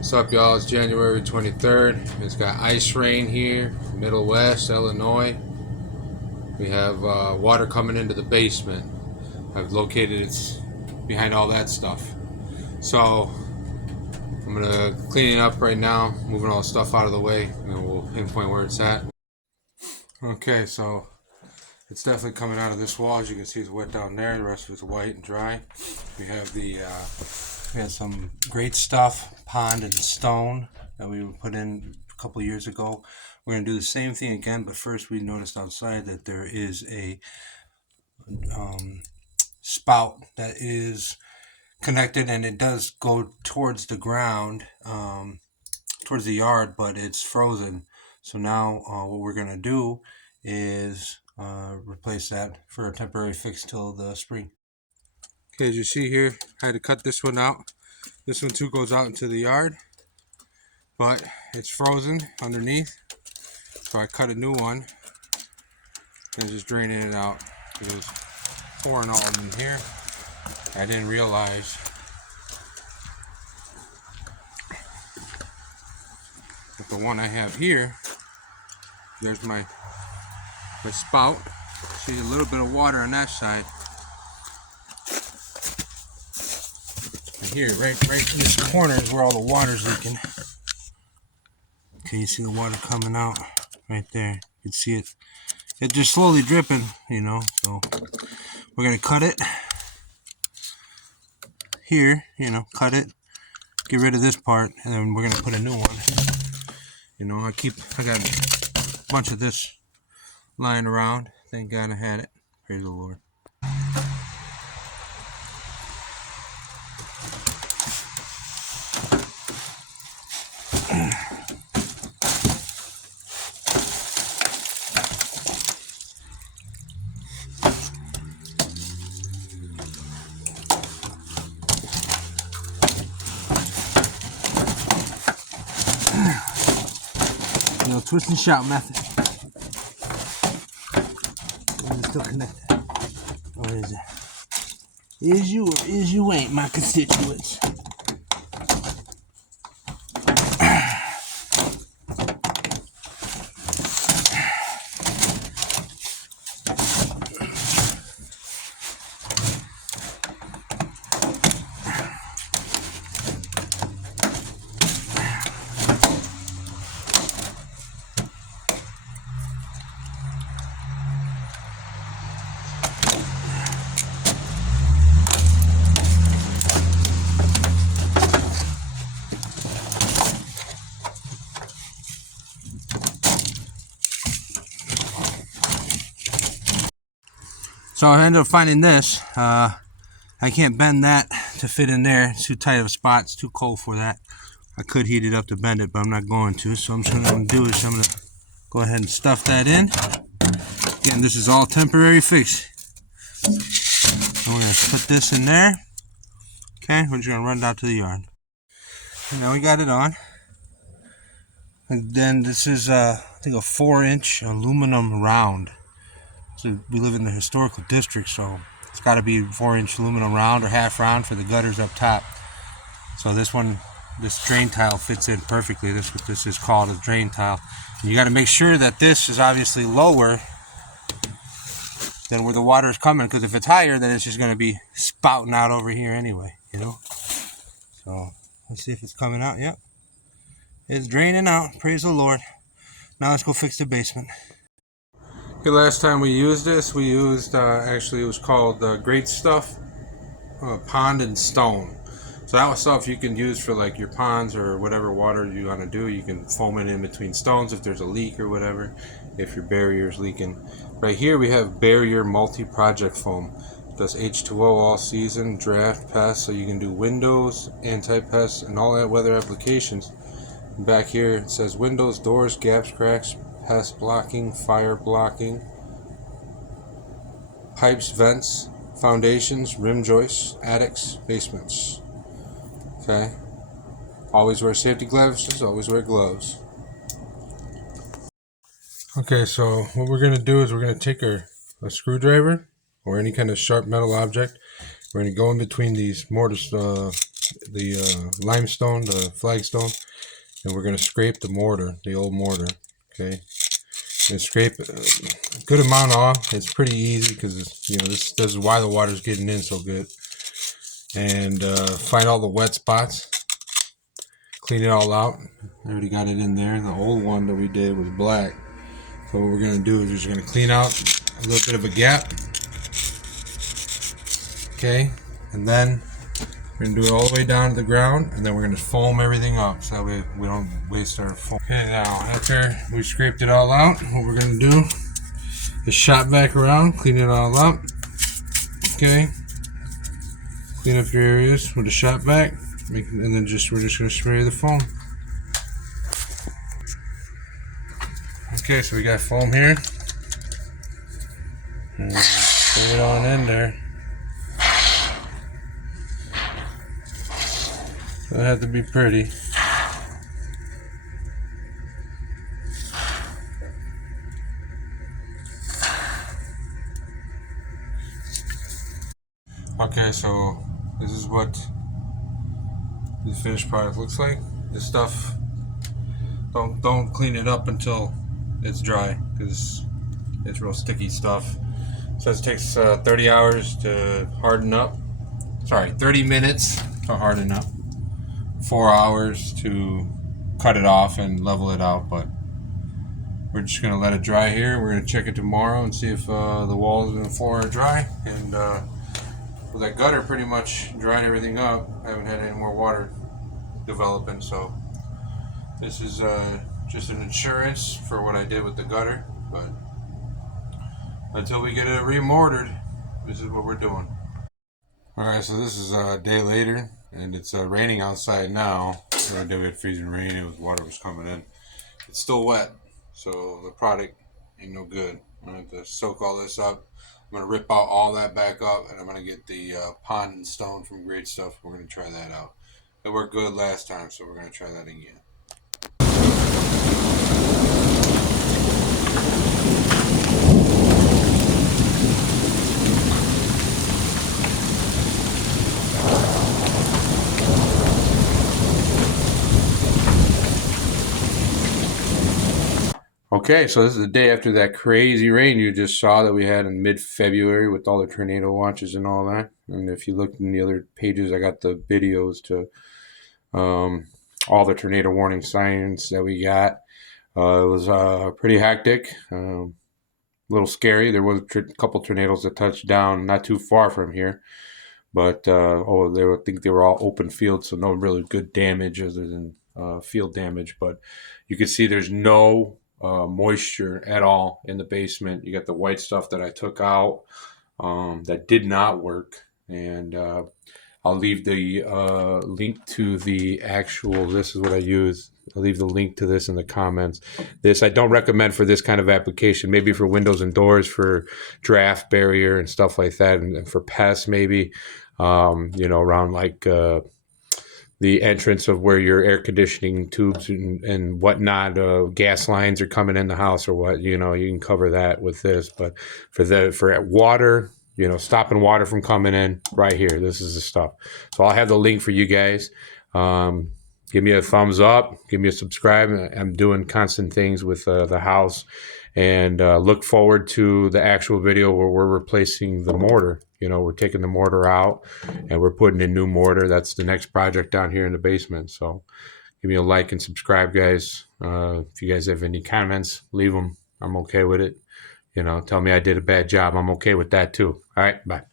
What's up, y'all? It's January 23rd. It's got ice rain here, Middle West, Illinois. We have water coming into the basement. I've located it behind all that stuff. So I'm gonna clean it up right now, moving all the stuff out of the way, and then we'll pinpoint where it's at. Okay, so it's definitely coming out of this wall. As you can see, it's wet down there. The rest of it's white and dry. We have we had some great stuff, pond and stone, that we put in a couple years ago. We're going to do the same thing again, but first we noticed outside that there is a spout that is connected, and it does go towards the ground, towards the yard, but it's frozen. So now what we're going to do is replace that for a temporary fix till the spring. Okay, as you see here, I had to cut this one out. This one too goes out into the yard, but it's frozen underneath. So I cut a new one and just draining it out. It was pouring all in here. I didn't realize that the one I have here, there's my spout. See a little bit of water on that side. Here, right in this corner is where all the water's leaking. Okay, you see the water coming out right there. You can see it. It's just slowly dripping, you know. So we're gonna cut it here, you know, cut it, get rid of this part, and then we're gonna put a new one. You know, I got a bunch of this lying around. Thank God I had it. Praise the Lord. No twist and shout method. Is it still connected? Or is it? Is you or is you ain't, my constituents? So I ended up finding this. I can't bend that to fit in there. It's too tight of a spot. It's too cold for that. I could heat it up to bend it, but I'm not going to. So what I'm going to do is I'm going to go ahead and stuff that in. Again, this is all temporary fix. So we're going to put this in there. Okay, we're just going to run down to the yard. And now we got it on. And then this is, I think, a 4-inch aluminum round. So we live in the historical district, so it's got to be 4-inch aluminum round or half round for the gutters up top. So this drain tile fits in perfectly. That's what this is called, a drain tile. And you got to make sure that this is obviously lower than where the water is coming, because if it's higher, then it's just going to be spouting out over here anyway, you know. So let's see if it's coming out. Yep, it's draining out. Praise the Lord. Now let's go fix the basement. Okay, last time we used this, we used, actually it was called Great Stuff, Pond and Stone. So that was stuff you can use for like your ponds or whatever water you want to do. You can foam it in between stones if there's a leak or whatever, if your barrier's leaking. Right here we have Barrier Multi-Project Foam. It does H2O all season, draft, pest, so you can do windows, anti-pest, and all that weather applications. And back here it says windows, doors, gaps, cracks, pest blocking, fire blocking, pipes, vents, foundations, rim joists, attics, basements. Okay. Always wear safety gloves, just always wear gloves. Okay, so what we're going to do is we're going to take a screwdriver or any kind of sharp metal object. We're going to go in between these mortise the limestone, the flagstone, and we're going to scrape the mortar, the old mortar. Okay, and scrape a good amount off. It's pretty easy because this is why the water's getting in so good. And find all the wet spots, clean it all out. I already got it in there. The old one that we did was black. So what we're going to do is we're just going to clean out a little bit of a gap. Okay, and then we're going to do it all the way down to the ground, and then we're going to foam everything up so that way we don't waste our foam. Okay, now after we scraped it all out, what we're going to do is shop back around, clean it all up. Okay, clean up your areas with the shop vac, and then we're just going to spray the foam. Okay, so we got foam here. And bring it on in there. Doesn't have to be pretty. Okay, so this is what the finished product looks like. This stuff, don't clean it up until it's dry, because it's real sticky stuff. So it takes 30 hours to harden up. Sorry, 30 minutes to harden up. 4 hours to cut it off and level it out. But we're just gonna let it dry here. We're gonna check it tomorrow and see if the walls and the floor are dry. And well, that gutter pretty much dried everything up. I haven't had any more water developing, so this is just an insurance for what I did with the gutter. But until we get it remortared, this is what we're doing. Alright, so this is a day later, and it's raining outside now. We had freezing rain, water was coming in. It's still wet, so the product ain't no good. I'm going to have to soak all this up. I'm going to rip out all that back up, and I'm going to get the pond and stone from Great Stuff. We're going to try that out. It worked good last time, so we're going to try that again. Okay, so this is the day after that crazy rain you just saw that we had in mid-February with all the tornado watches and all that. And if you look in the other pages, I got the videos to all the tornado warning signs that we got. It was pretty hectic, a little scary. There was a couple tornadoes that touched down not too far from here. But I think they were all open fields, so no really good damage other than field damage. But you can see there's no moisture at all in the basement. You got the white stuff that I took out that did not work, and I'll leave the link to the actual, this is what I use. I'll leave the link to this in the comments. This I don't recommend for this kind of application, maybe for windows and doors, for draft barrier and stuff like that, and for pests maybe, around like the entrance of where your air conditioning tubes and whatnot, gas lines are coming in the house or what, you can cover that with this. But for water, stopping water from coming in, right here, this is the stuff. So I'll have the link for you guys. Give me a thumbs up, give me a subscribe. I'm doing constant things with the house, and look forward to the actual video where we're replacing the mortar. We're taking the mortar out and we're putting in new mortar. That's the next project down here in the basement. So give me a like and subscribe, guys. If you guys have any comments, leave them. I'm okay with it. Tell me I did a bad job. I'm okay with that too. All right, bye.